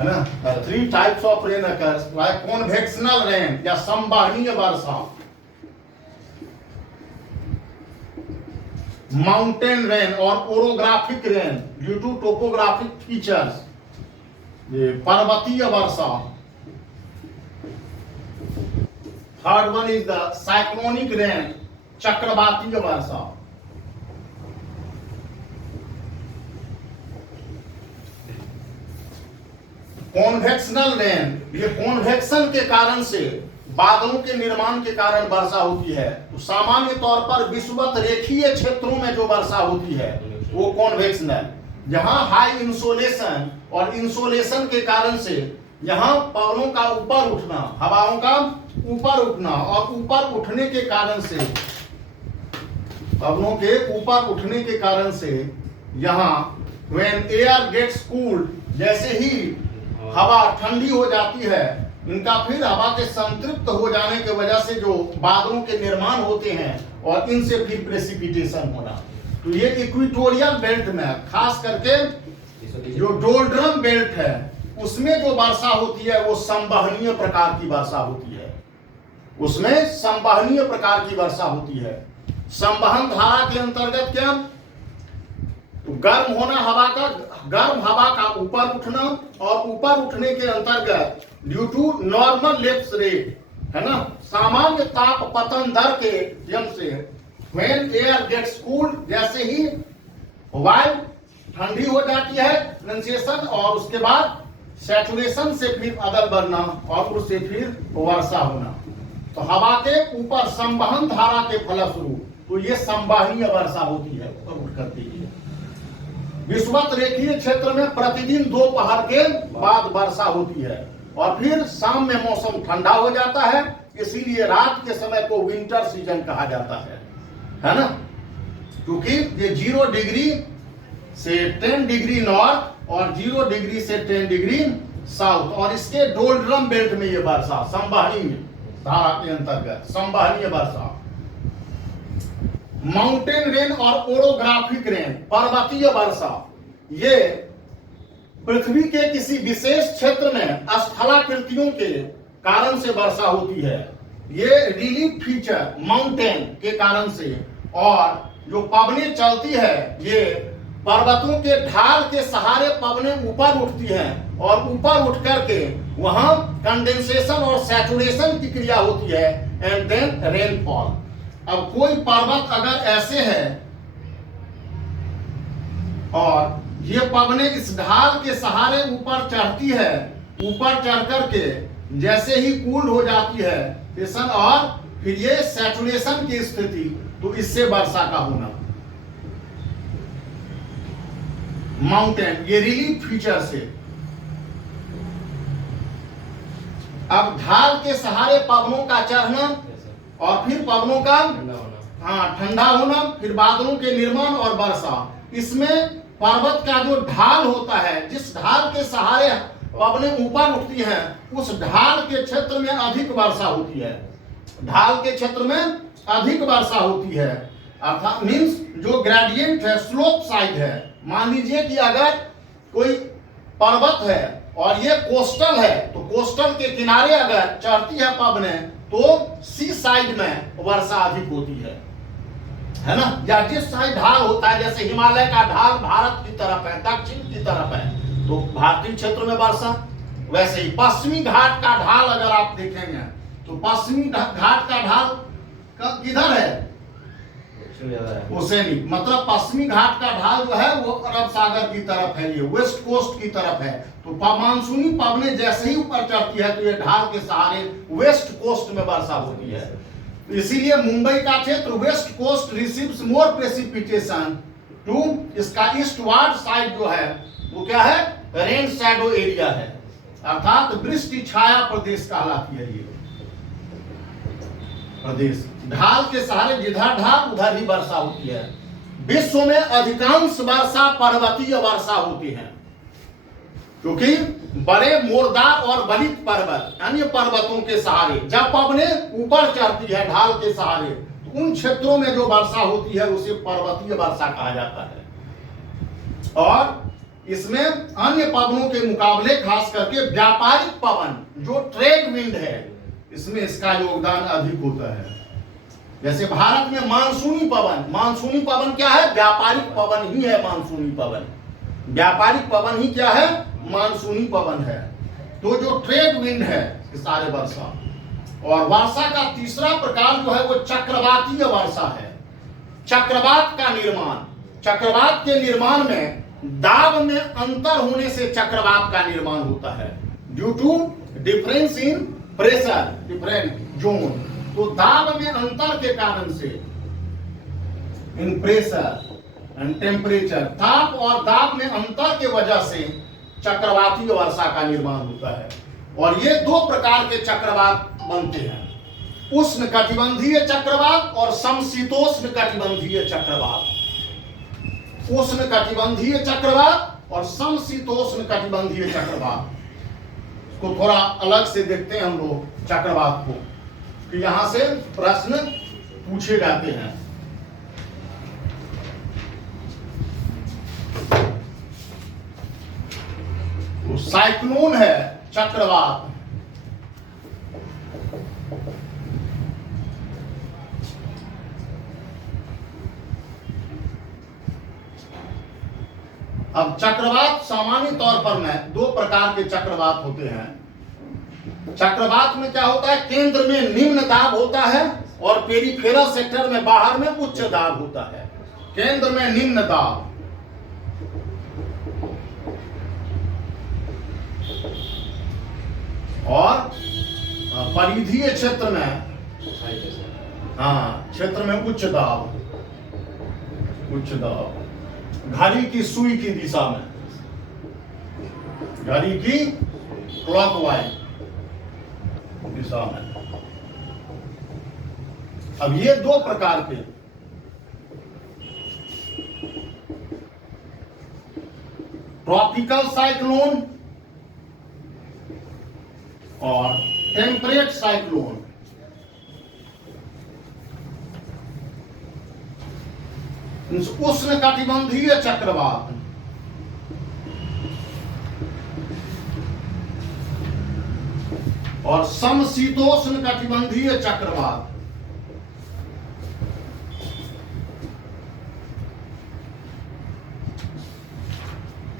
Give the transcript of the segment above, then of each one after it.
है ना। 3 types of rain occurs, like convectional rain या संवहनीय वर्षा, माउंटेन रेन और orographic rain due to topographic features, ये पर्वतीय वर्षा। Third one is the cyclonic rain, चक्रवातीय वर्षा। कॉन्वेक्शनल रेन, ये कॉन्वेक्शन के कारण से बादलों के निर्माण के कारण वर्षा होती है। तो सामान्य तौर पर विषुवत रेखीय क्षेत्रों में जो वर्षा होती है वो कॉन्वेक्शनल, जहां हाई इंसोलेशन और इंसोलेशन के कारण से यहाँ पवनों का ऊपर उठना, हवाओं का ऊपर उठना, और ऊपर उठने के कारण से, पवनों के ऊपर उठने के कारण से यहाँ when air gets cooled, जैसे ही हवा ठंडी हो जाती है, इनका फिर हवा के संतृप्त हो जाने की वजह से जो बादलों के निर्माण होते हैं और इनसे फिर प्रेसिपिटेशन होना। तो ये इक्वेटोरियल बेल्ट में खास करके जो डोल्ड्रम बेल्ट है उसमें जो वर्षा होती है वो संवहनीय प्रकार की वर्षा होती है, उसमें संवहनीय प्रकार की वर्षा होती है। संवहन धारा के अंतर्गत क्या, तो गर्म होना हवा का, गर्म हवा का ऊपर उठना, और ऊपर उठने के अंतर्गत due to normal lapse rate, है ना, सामान्य ताप पतन दर के यम से when air gets cooled, जैसे ही वायु ठंडी हो जाती है कंडेंसेशन, और उसके बाद सैचुरेशन से फिर अदल बढ़ना और उससे फिर वर्षा होना, तो हवा के ऊपर संवहन धारा के फलस्वरूप तो ये संवहनीय वर्षा होती है ऊपर उठ करती है। विषुवत रेखीय क्षेत्र में प्रतिदिन दोपहर के बाद वर्षा होती है और फिर शाम में मौसम ठंडा हो जाता है, इसीलिए रात के समय को विंटर सीजन कहा जाता है ना, क्योंकि ये 0 डिग्री से 10 डिग्री नॉर्थ और 0 डिग्री से 10 डिग्री साउथ, और इसके डोल्ड्रम बेल्ट में ये वर्षा संवहनीय धारा के अंतर्गत संवहनीय वर्षा। माउंटेन रेन और ओरोग्राफिक रेन, पर्वतीय वर्षा, ये पृथ्वी के किसी विशेष क्षेत्र में स्थलाकृतियों के कारण से वर्षा होती है। ये रिलीफ फीचर माउंटेन के कारण से, और जो पवनें चलती है ये पर्वतों के ढाल के सहारे पवनें ऊपर उठती हैं, और ऊपर उठ करके वहां कंडेंसेशन और सैचुरेशन की क्रिया होती है, एंड देन रेनफॉल। अब कोई पर्वत अगर ऐसे है और ये पवनें इस ढाल के सहारे ऊपर चढ़ती है, ऊपर चढ़ करके जैसे ही कूल हो जाती है टेशन, और फिर ये सैचुरेशन की स्थिति, तो इससे वर्षा का होना। माउंटेन, ये रिलीफ फीचर से। अब ढाल के सहारे पवनों का चढ़ना और फिर पवनों का ठंडा होना, फिर बादलों के निर्माण और वर्षा। इसमें पर्वत का जो ढाल होता है, जिस ढाल के सहारे पवनें ऊपर उठती हैं, उस ढाल के क्षेत्र में अधिक वर्षा होती है, ढाल के क्षेत्र में अधिक वर्षा होती है। अर्थात मीन्स जो ग्रेडियंट है, स्लोप साइड है। मान लीजिए कि अगर कोई पर्वत है और ये कोस्टल है, तो कोस्टल के किनारे अगर चढ़ती है पवनें, तो सी साइड में वर्षा अधिक होती है ना। या जिस साइड ढाल होता है, जैसे हिमालय का ढाल भारत की तरफ है, दक्षिण की तरफ है, तो भारतीय क्षेत्र में वर्षा। वैसे ही पश्चिमी घाट का ढाल अगर आप देखेंगे तो पश्चिमी घाट का ढाल किधर है, ओसेनी, मतलब पश्चिमी घाट का ढाल जो है वो अरब सागर की तरफ है, ये वेस्ट कोस्ट की तरफ है। तो मानसूनी पवनें जैसे ही ऊपर चढ़ती है तो ये ढाल के सहारे वेस्ट कोस्ट में वर्षा होती है। इसीलिए मुंबई का क्षेत्र west coast receives more precipitation too, इसका ईस्टवर्ड साइड जो है वो क्या है, रेन शैडो एरिया है, अर्थात वृष्टि छाया प्रदेश कहलाती है ये प्रदेश। ढाल के सहारे जिधर ढाल उधर ही वर्षा होती है। विश्व में अधिकांश वर्षा पर्वतीय वर्षा होती है, क्योंकि बड़े मोरदार और बलित पर्वत यानी पर्वतों के सहारे जब पवनें ऊपर चढ़ती है ढाल के सहारे, तो उन क्षेत्रों में जो वर्षा होती है उसे पर्वतीय वर्षा कहा जाता है। और इसमें अन्य पवनों के मुकाबले खास करके व्यापारिक पवन जो ट्रेड विंड है, इसमें इसका योगदान अधिक होता है। जैसे भारत में मानसूनी पवन क्या है? व्यापारिक पवन ही है मानसूनी पवन। व्यापारिक पवन ही क्या है? मानसूनी पवन है। तो जो ट्रेड विंड है सारे वर्षा, और वर्षा का तीसरा प्रकार जो है वो चक्रवातीय वर्षा है। चक्रवात का निर्माण, चक्रवात के निर्माण में दाब में अंतर होने से चक्रवात का निर्माण होता है। Due to difference in pressure, different zone, तो दाब में अंतर के कारण से, इन प्रेशर एंड टेम्परेचर, ताप और दाब में अंतर के वजह से चक्रवातीय वर्षा का निर्माण होता है। और ये दो प्रकार के चक्रवात बनते हैं, उष्ण कटिबंधीय चक्रवात और समशीतोष्ण कटिबंधीय चक्रवात। उष्ण कटिबंधीय चक्रवात और समशीतोष्ण कटिबंधीय चक्रवात को थोड़ा अलग से देखते हैं हम लोग चक्रवात को, कि यहां से प्रश्न पूछे जाते हैं। तो साइक्लोन है चक्रवात। अब चक्रवात सामान्य तौर पर में दो प्रकार के चक्रवात होते हैं। चक्रवात में क्या होता है? केंद्र में निम्न दाब होता है और पेरिफेरल सेक्टर में बाहर में उच्च दाब होता है। केंद्र में निम्न दाब और परिधीय क्षेत्र में, क्षेत्र में उच्च दाब, घड़ी की सुई की दिशा में, घड़ी की क्लॉकवाइज दिशा में। अब ये दो प्रकार के ट्रॉपिकल साइक्लोन और टेम्परेट साइक्लोन, उष्ण कटिबंधीय चक्रवात और समशीतोष्ण कटिबंधीय चक्रवात।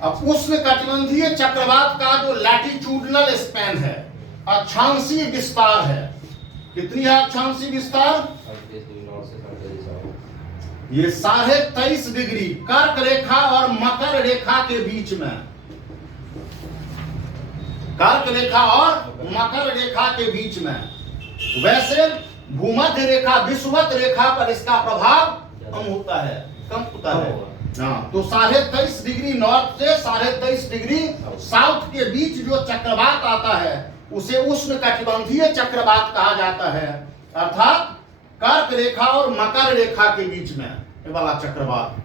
अब उष्ण कटिबंधीय चक्रवात का जो लैटिट्यूडनल स्पैन है, अक्षांशीय विस्तार है, कितनी है अक्षांशीय विस्तार? ये 23.5 डिग्री कर्क रेखा और मकर रेखा के बीच में, कर्क रेखा और मकर रेखा के बीच में। वैसे भूमध्य रेखा, विषुवत रेखा पर इसका प्रभाव कम होता है, तो 23.5 डिग्री नॉर्थ से 23.5 डिग्री साउथ के बीच जो चक्रवात आता है उसे उष्ण कटिबंधीय चक्रवात कहा जाता है। अर्थात कर्क रेखा और मकर रेखा के बीच में ये वाला चक्रवात।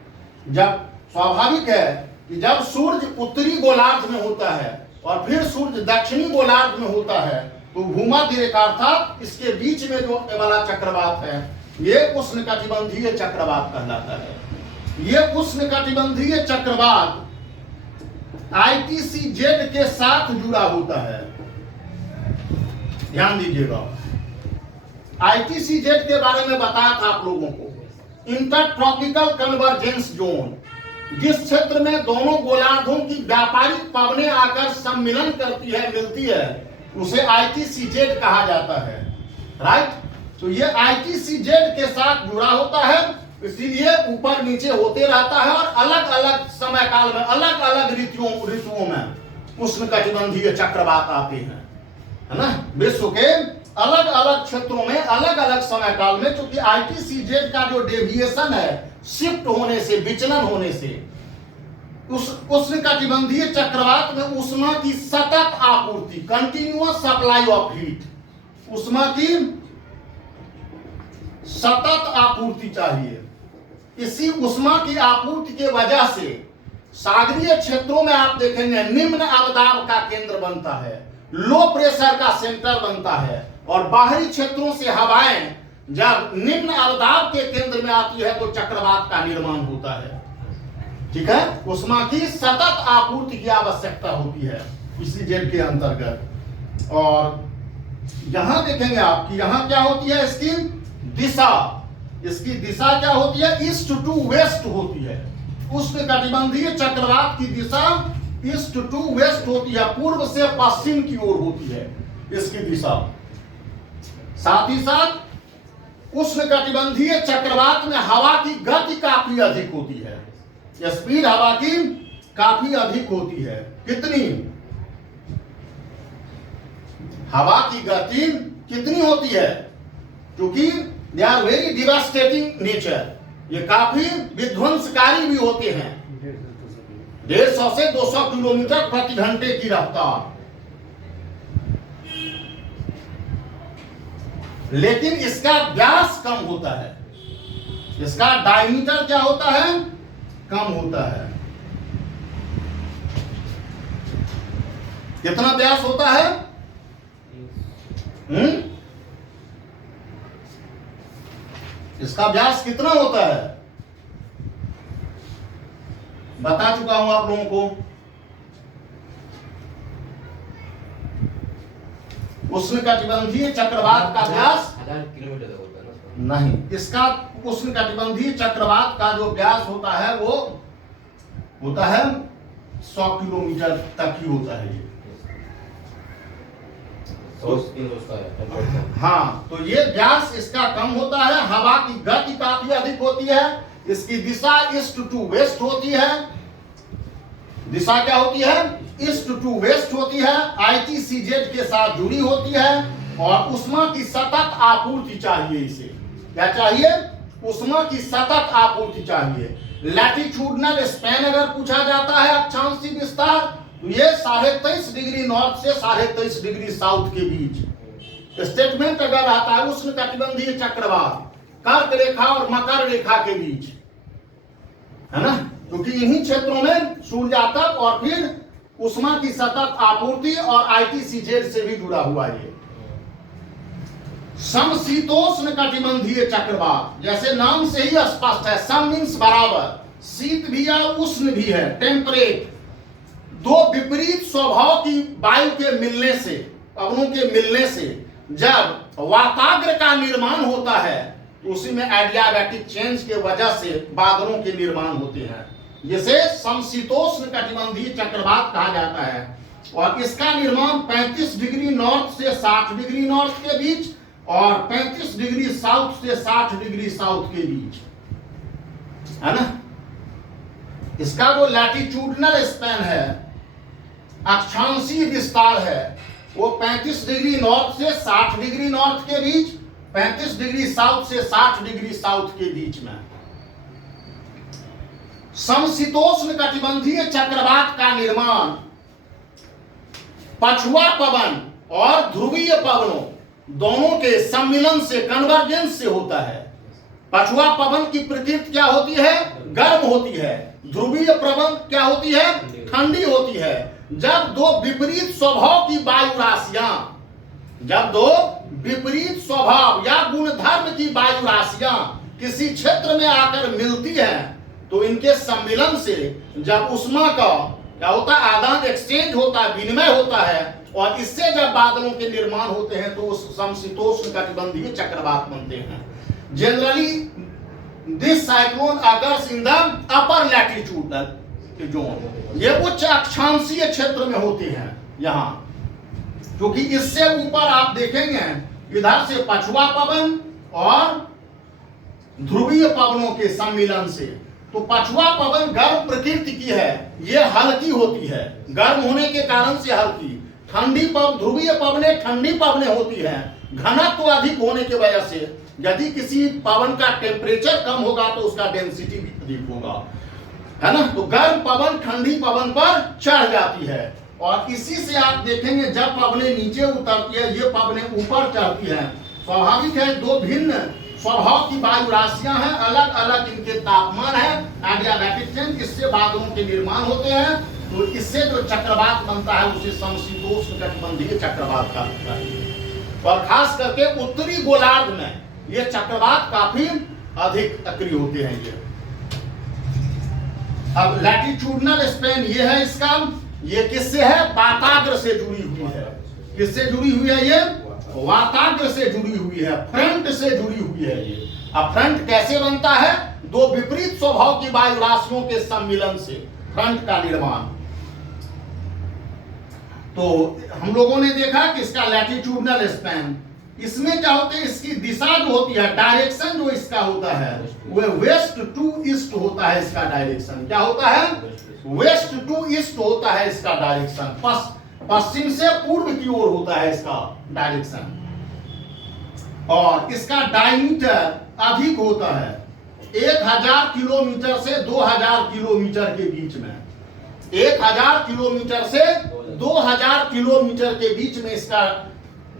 जब स्वाभाविक है कि जब सूर्य उत्तरी गोलार्ध में होता है और फिर सूर्य दक्षिणी गोलार्ध में होता है, तो भूमध्य रेखा अर्थात इसके बीच में जो ये वाला चक्रवात है ये उष्ण कटिबंधीय चक्रवात कहलाता है। ये उष्ण कटिबंधीय चक्रवात ITCZ के साथ जुड़ा होता है। ध्यान दीजिएगा, ITCZ के बारे में बताया था आप लोगों को, इंटरट्रॉपिकल कन्वर्जेंस जोन, जिस क्षेत्र में दोनों गोलार्धों की व्यापारिक पवनें आकर सम्मिलन करती है, मिलती है, उसे ITCZ कहा जाता है। राइट, तो ये ITCZ के साथ जुड़ा होता है, इसीलिए ऊपर नीचे होते रहता है और अलग अलग समय काल में अलग अलग ऋतुओं में उष्ण कटिबंधीय चक्रवात आते हैं, है ना। विश्व के अलग अलग क्षेत्रों में अलग अलग समय काल में, क्योंकि ITCZ का जो डेविएशन है, शिफ्ट होने से, विचलन होने से, उस उष्ण कटिबंधीय चक्रवात में ऊष्मा की सतत आपूर्ति, कंटिन्यूअस सप्लाई ऑफ हीट, ऊष्मा की सतत आपूर्ति चाहिए। इसी ऊष्मा की आपूर्ति के वजह से सागरीय क्षेत्रों में आप देखेंगे निम्न अवदाब का केंद्र बनता है, लो प्रेशर का सेंटर बनता है, और बाहरी क्षेत्रों से हवाएं जब निम्न अवदाब के केंद्र में आती है तो चक्रवात का निर्माण होता है। ठीक है, उष्मा की सतत आपूर्ति की आवश्यकता होती है इसीजेड के अंतर्गत। और यहां देखेंगे आप कि यहां क्या होती है, इसकी दिशा, इसकी दिशा क्या होती है, ईस्ट टू वेस्ट होती है। उष्णकटिबंधीय चक्रवात की दिशा ईस्ट टू वेस्ट होती है, पूर्व से पश्चिम की ओर होती है इसकी दिशा। साथ ही साथ उष्णकटिबंधीय चक्रवात में हवा की गति काफी अधिक होती है, स्पीड हवा की काफी अधिक होती है। कितनी, हवा की गति कितनी होती है, क्योंकि they are very devastating nature, ये काफी विध्वंसकारी भी होते हैं। 150 से 200 किलोमीटर प्रति घंटे की रफ्तार। लेकिन इसका व्यास कम होता है, इसका डायमीटर क्या होता है, कम होता है। कितना व्यास होता है, इसका व्यास कितना होता है, बता चुका हूं आप लोगों को। उष्णकटिबंधीय चक्रवात का व्यास 1000 किलोमीटर तक होता है ना? नहीं, इसका उष्णकटिबंधीय चक्रवात का जो व्यास होता है वो होता है 100 किलोमीटर तक ही होता है ये। हाँ, तो ये व्यास इसका कम होता है, हवा की गति काफी अधिक होती है, इसकी दिशा ईस्ट टू वेस्ट होती है। दिशा क्या होती है, ईस्ट टू वेस्ट होती है, ITCZ के साथ जुड़ी होती है, और उष्मा की सतत आपूर्ति चाहिए इसे। क्या चाहिए, उष्मा की सतत आपूर्ति चाहिए। लैटिट्यूडनल स्पैन अगर पूछा जाता है, अक्षांशीय विस्तार, तो ये 23.5 डिग्री नॉर्थ से 23.5 डिग्री साउथ के बीच। स्टेटमेंट अगर आता है उष्णकटिबंधीय चक्रवात कर्क रेखा और मकर रेखा के बीच, है ना, क्योंकि इन्हीं क्षेत्रों में सूर्यातक और फिर उष्मा की सतत आपूर्ति और ITCZ से भी जुड़ा हुआ ये। समशीतोष्ण कटिबंधीय चक्रवात, जैसे नाम से ही स्पष्ट है, सम मीन्स बराबर, शीत भी है उष्ण भी है, टेम्परेट। दो विपरीत स्वभाव की वायु के मिलने से, पवनों के मिलने से जब वाताग्र का निर्माण होता है, तो उसी में एडियाबैटिक चेंज के वजह से बादलों के निर्माण होते हैं, जिसे समशीतोष्ण कटिबंधीय चक्रवात कहा जाता है। और इसका निर्माण 35 डिग्री नॉर्थ से 60 डिग्री नॉर्थ के बीच और 35 डिग्री साउथ से 60 डिग्री साउथ के बीच, है ना। इसका जो लैटिट्यूडनल स्पैन है, अक्षांशीय विस्तार है, वो 35 डिग्री नॉर्थ से 60 डिग्री नॉर्थ के बीच, 35 डिग्री साउथ से 60 डिग्री साउथ के बीच में। समशीतोष्ण कटिबंधीय चक्रवात का निर्माण पछुआ पवन और ध्रुवीय पवनों दोनों के सम्मिलन से, कन्वर्जेंस से होता है। पछुआ पवन की प्रकृति क्या होती है, गर्म होती है। ध्रुवीय पवन क्या होती है, ठंडी होती है। जब दो विपरीत स्वभाव की वायु राशियां, जब दो विपरीत स्वभाव या गुणधर्म की वायु राशियां किसी क्षेत्र में आकर मिलती हैं, तो इनके सम्मिलन से जब उष्मा का क्या होता है, आदान एक्सचेंज होता है, विनिमय होता है, और इससे जब बादलों के निर्माण होते हैं, तो उस समशीतोष्ण कटिबंधीय चक्रवात बनते हैं। Generally this cyclone occurs in the upper latitudinal zone, ये उच्च अक्षांशीय क्षेत्र में होते हैं यहाँ, क्योंकि इससे ऊपर आप देखेंगे इधर से पछुआ पवन और ध्रुवीय पवनों के सम्मिलन से, तो पछुआ पवन गर्म प्रकृति की है, ये हल्की होती है, गर्म होने के कारण से हल्की। ठंडी पवन, ध्रुवीय पवने ठंडी पवने होती है, घनत्व तो अधिक होने की वजह से यदि किसी पवन का टेम्परेचर कम होगा तो उसका डेंसिटी भी अधिक होगा, है ना। तो गर्म पवन ठंडी पवन पर चढ़ जाती है, और इसी से आप देखेंगे जब पवने नीचे उतरती है, ये पवने ऊपर चढ़ती है। स्वाभाविक है, दो भिन्न स्वभाव की वायु राशियां हैं, अलग अलग इनके तापमान है, एडियाबैटिक चेंज, इससे बादलों के निर्माण होते हैं। तो इससे जो चक्रवात बनता है उसे समशीतोष्ण कटिबंधीय चक्रवात कहता है। और खास करके उत्तरी गोलार्ध में ये चक्रवात काफी अधिक सक्रिय होते हैं। ये अब लैटिट्यूडनल स्पेन ये है इसका, ये किससे है? वाताग्र से जुड़ी हुई है। किससे जुड़ी हुई है? ये वाताग्र से जुड़ी हुई है, फ्रंट से जुड़ी हुई है ये। अब फ्रंट कैसे बनता है? दो विपरीत स्वभाव की वायु राशियों के सम्मिलन से फ्रंट का निर्माण। तो हम लोगों ने देखा कि इसका लैटिट्यूडनल स्पैन, इसमें क्या होता है? इसकी दिशा जो होती है, डायरेक्शन जो इसका होता है वो वेस्ट टू ईस्ट होता है। इसका डायरेक्शन क्या होता है? वेस्ट टू ईस्ट होता है इसका डायरेक्शन। पश्चिम से पूर्व की ओर होता है इसका डायरेक्शन। और इसका डायमीटर अधिक होता है 1000 किलोमीटर से 2000 किलोमीटर के बीच में। 1000 किलोमीटर से 2000 किलोमीटर के बीच में इसका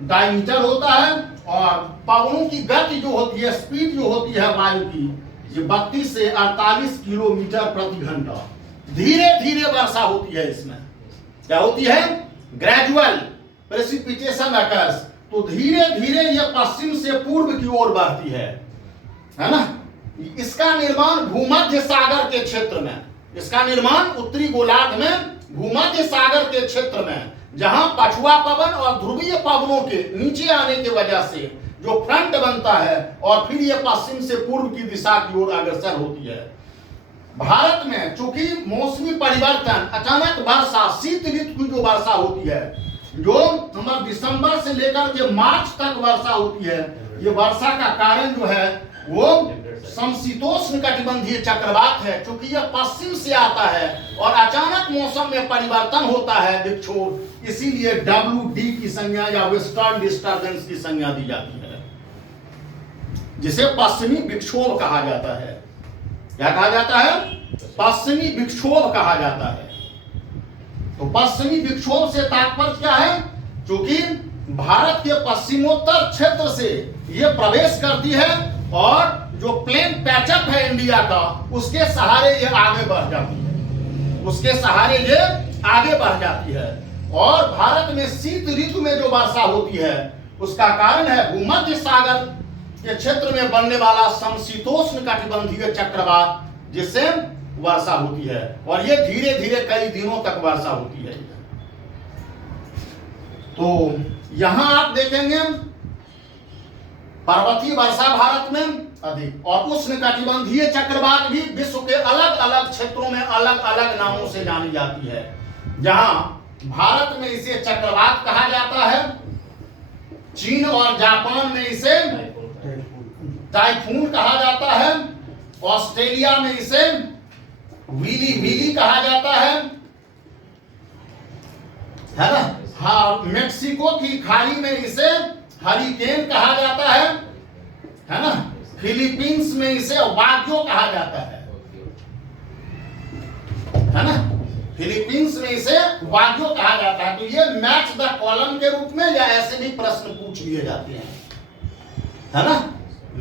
डायमीटर होता है। और पवनों की गति जो होती है, स्पीड जो होती है वायु की, ये 32 से 48 किलोमीटर प्रति घंटा। धीरे धीरे वर्षा होती है इसमें। क्या होती है? Gradual precipitation occurs. तो धीरे धीरे ये पश्चिम से पूर्व की ओर बढ़ती है ना। इसका निर्माण भूमध्य सागर के क्षेत्र में, इसका निर्माण उत्तरी गोलार्ध में भूमध्य सागर के क्षेत्र में, जहां पछुआ पवन और ध्रुवीय पवनों के नीचे आने की वजह से जो फ्रंट बनता है और फिर ये पश्चिम से पूर्व की दिशा की ओर अग्रसर होती है। भारत में चूंकि मौसमी परिवर्तन, अचानक वर्षा, शीत ऋतु की जो वर्षा होती है, जो नवंबर दिसंबर से लेकर के मार्च तक वर्षा होती है, ये वर्षा का कारण जो है वो समशीतोष्ण कटिबंधीय चक्रवात है। क्योंकि यह पश्चिम से आता है और अचानक मौसम में परिवर्तन होता है, विक्षोभ, इसीलिए WD की संज्ञा या वेस्टर्न डिस्टर्बेंस की संज्ञा दी जाती है, जिसे पश्चिमी विक्षोभ कहा जाता है। क्या कहा जाता है? पश्चिमी विक्षोभ कहा जाता है। तो पश्चिमी विक्षोभ से तात्पर्य क्या है? क्योंकि भारत के पश्चिमोत्तर क्षेत्र से यह प्रवेश करती है और जो प्लेन पैचअप है इंडिया का, उसके सहारे ये आगे बढ़ जाती है, उसके सहारे ये आगे बढ़ जाती है। और भारत में शीत ऋतु में जो वर्षा होती है उसका कारण है भूमध्य सागर के क्षेत्र में बनने वाला समशीतोष्ण कटिबंधीय चक्रवात, जिससे वर्षा होती है। और ये धीरे धीरे कई दिनों तक वर्षा होती है। तो यहां आप देखेंगे पर्वतीय वर्षा भारत में अधिक, और उष्ण कटिबंधीय चक्रवात भी विश्व के अलग अलग क्षेत्रों में अलग अलग नामों से जानी जाती है। जहां भारत में इसे चक्रवात कहा जाता है, चीन और जापान में इसे टाइफून कहा जाता है, ऑस्ट्रेलिया में इसे विली विली कहा जाता है ना। हाँ, मेक्सिको की खाड़ी में इसे हरिकेन कहा जाता है ना। फिलीपींस में इसे वाग्यो कहा जाता है ना। फिलीपींस में इसे वाग्यो कहा जाता है। तो ये मैच द कॉलम के रूप में या ऐसे भी प्रश्न पूछ लिए जाते हैं, है ना।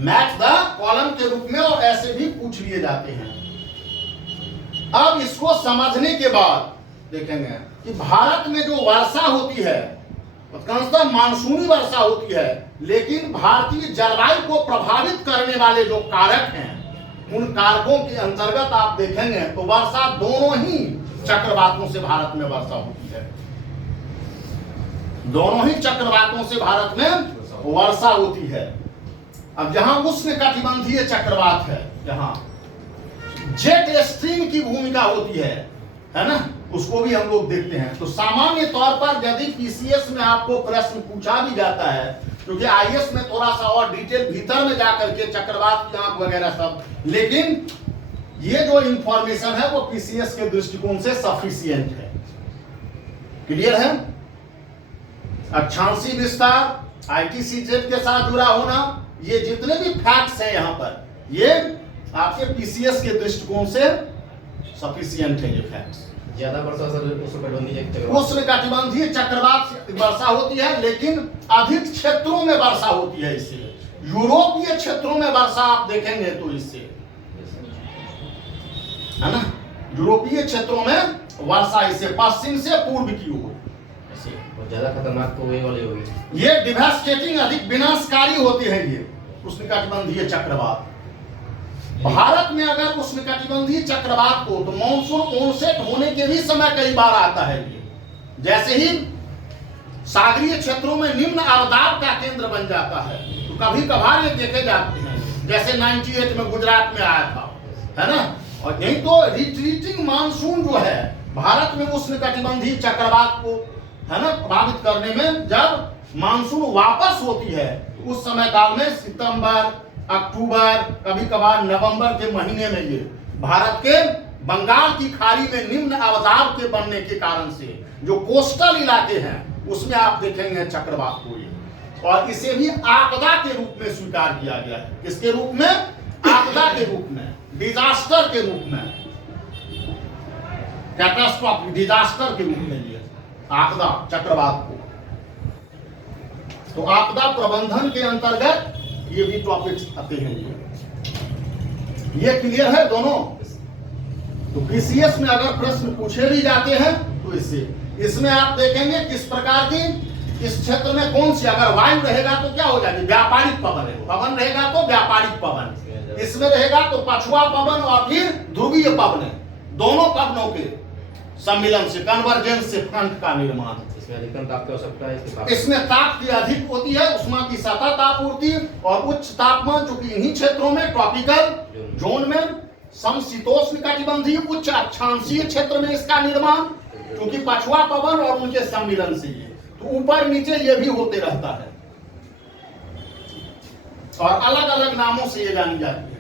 मैच द कॉलम के रूप में और ऐसे भी पूछ लिए जाते हैं। अब इसको समझने के बाद देखेंगे कि भारत में जो वर्षा होती है अधिकांशतः मानसूनी वर्षा होती है, लेकिन भारतीय जलवायु को प्रभावित करने वाले जो कारक हैं, उन कारकों के अंतर्गत आप देखेंगे तो वर्षा दोनों ही चक्रवातों से भारत में वर्षा होती है। दोनों ही चक्रवातों से भारत में वर्षा होती है। अब जहां उष्ण कटिबंधीय चक्रवात है, जहां जेट स्ट्रीम की भूमिका होती है ना, उसको भी हम लोग देखते हैं। तो सामान्य तौर पर यदि पीसीएस में आपको प्रश्न पूछा भी जाता है, क्योंकि आईएएस में थोड़ा सा और डिटेल भीतर में जाकर के चक्रवात की आंख वगैरह सब, लेकिन ये जो इंफॉर्मेशन है वो पीसीएस के दृष्टिकोण से सफिशिएंट है। क्लियर है? अक्षांशीय विस्तार, आईटीसीजेड के साथ जुड़ा होना, ये जितने भी फैक्ट्स हैं यहाँ पर, ये आपके पीसीएस के दृष्टिकोण से सफिशिएंट है। ये फैक्ट्स ज्यादा वर्षा उष्ण कटिबंधीय चक्रवात वर्षा होती है, लेकिन अधिक क्षेत्रों में वर्षा होती है इससे। यूरोपीय क्षेत्रों में वर्षा आप देखेंगे तो इससे, है ना, यूरोपीय क्षेत्रों में वर्षा इससे पश्चिम से पूर्व की ओर। ज्यादा खतरनाक तो वही वाली होगी। ये डिवास्टेटिंग, अधिक विनाशकारी होती है ये उष्ण कटिबंधीय चक्रवात। भारत में अगर उष्णकटिबंधीय चक्रवात को, तो मानसून ऑनसेट होने के भी समय कई बार आता है ये। जैसे ही सागरीय क्षेत्रों में निम्न अवदाब का केंद्र बन जाता है, तो कभी कभार ये देखे जाते हैं, जैसे 98 में गुजरात में आया था, है ना। और यही तो रिट्रीटिंग मानसून जो है भारत में उष्णकटिबंधीय चक्रवात को, है ना, प्रभावित करने में, जब मानसून वापस होती है उस समय काल में सितंबर, अक्टूबर, कभी कभार नवंबर के महीने में ये भारत के बंगाल की खाड़ी में निम्न अवदाब के बनने के कारण से जो कोस्टल इलाके हैं उसमें आप देखेंगे चक्रवात को ये। और इसे भी आपदा के रूप में स्वीकार किया गया है। किसके रूप में? आपदा के रूप में, डिजास्टर के रूप में, कैटास्ट्रॉफी, डिजास्टर के रूप में ये आपदा चक्रवात को। तो आपदा प्रबंधन के अंतर्गत ये भी टॉपिक्स आते हैं। ये क्लियर है दोनों? तो बीसीएस में अगर प्रश्न पूछे भी जाते हैं तो इसमें आप देखेंगे किस प्रकार की, इस क्षेत्र में कौन सी, अगर वायु रहेगा तो क्या हो जाएगी? व्यापारिक पवन है। पवन रहेगा तो व्यापारिक पवन, इसमें रहेगा तो पछुआ पवन और फिर ध्रुवीय पवन, दोनों पवनों के सम्मिलन से, कन्वर्जेंस से फ्रंट का निर्माण। इसमें अधिकतम ताप की आवश्यकता है, इसमें ताप की अधिक होती है, उष्मा की सतत आपूर्ति और उच्च तापमान, चूंकि इन्हीं क्षेत्रों में ट्रॉपिकल जोन में, समशीतोष्ण कटिबंधीय उच्च अक्षांशीय क्षेत्र में इसका निर्माण, क्योंकि पछुआ पवन और उनके सम्मिलन से ये, तो ऊपर नीचे ये भी होते रहता है और अलग अलग नामों से ये जानी जाती है।